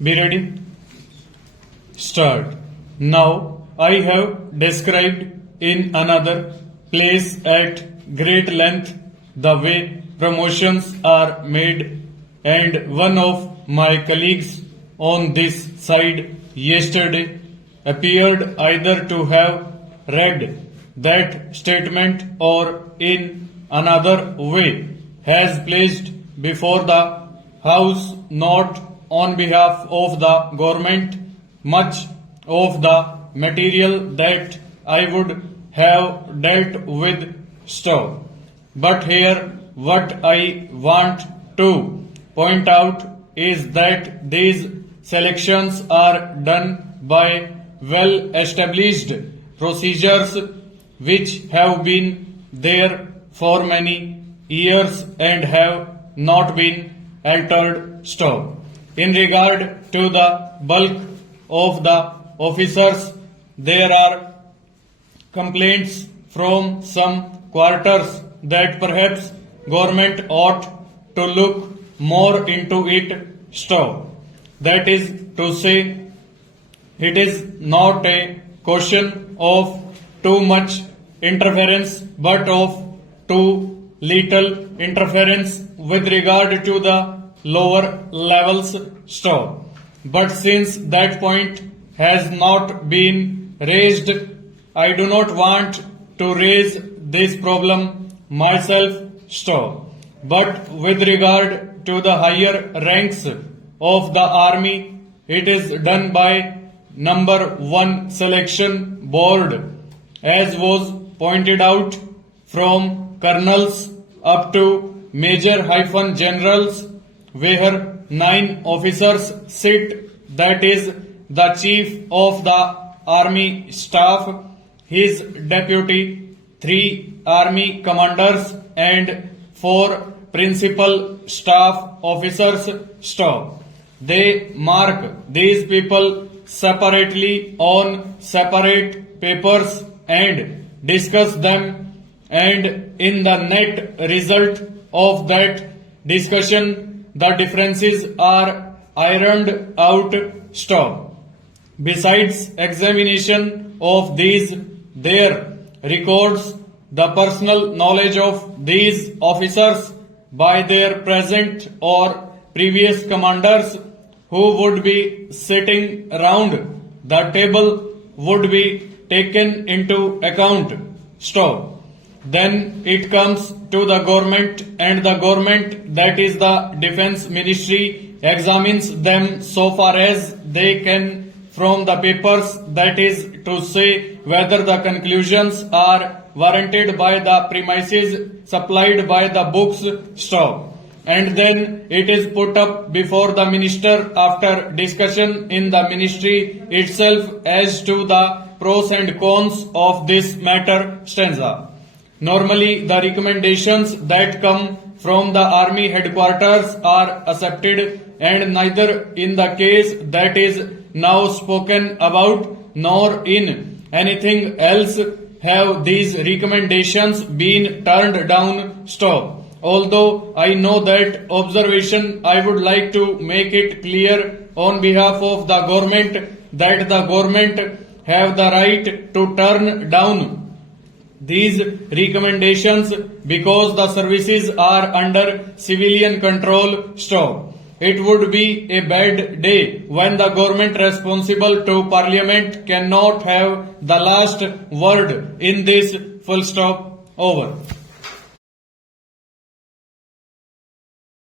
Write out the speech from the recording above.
Be ready? Start. Now, I have described in another place at great length the way promotions are made, and one of my colleagues on this side yesterday appeared either to have read that statement or in another way has placed before the House, not on behalf of the government, much of the material that I would have dealt with stove. But here what I want to point out is that these selections are done by well established procedures which have been there for many years and have not been altered stove. In regard to the bulk of the officers, there are complaints from some quarters that perhaps government ought to look more into it stove. That is to say, it is not a question of too much interference but of too little interference with regard to the lower levels stove. But since that point has not been raised, I do not want to raise this problem myself stove. But with regard to the higher ranks of the army, it is done by number 1 selection board, as was pointed out, from colonels up to major-generals, where 9 officers sit, that is, the chief of the army staff, his deputy, 3 army commanders and 4 principal staff officers stove. They mark these people separately on separate papers and discuss them, and in the net result of that discussion the differences are ironed out stove. Besides examination of these, there records the personal knowledge of these officers by their present or previous commanders who would be sitting round the table would be taken into account stove. Then it comes to the government, and the government, that is the defense ministry, examines them so far as they can from the papers, that is to say whether the conclusions are warranted by the premises supplied by the books stove. And then it is put up before the minister after discussion in the ministry itself as to the pros and cons of this matter stanza. Normally, the recommendations that come from the army headquarters are accepted, and neither in the case that is now spoken about nor in anything else have these recommendations been turned down stove. Although I know that observation, I would like to make it clear on behalf of the government that the government have the right to turn down these recommendations because the services are under civilian control stove. It would be a bad day when the government responsible to Parliament cannot have the last word in this full stop. Over.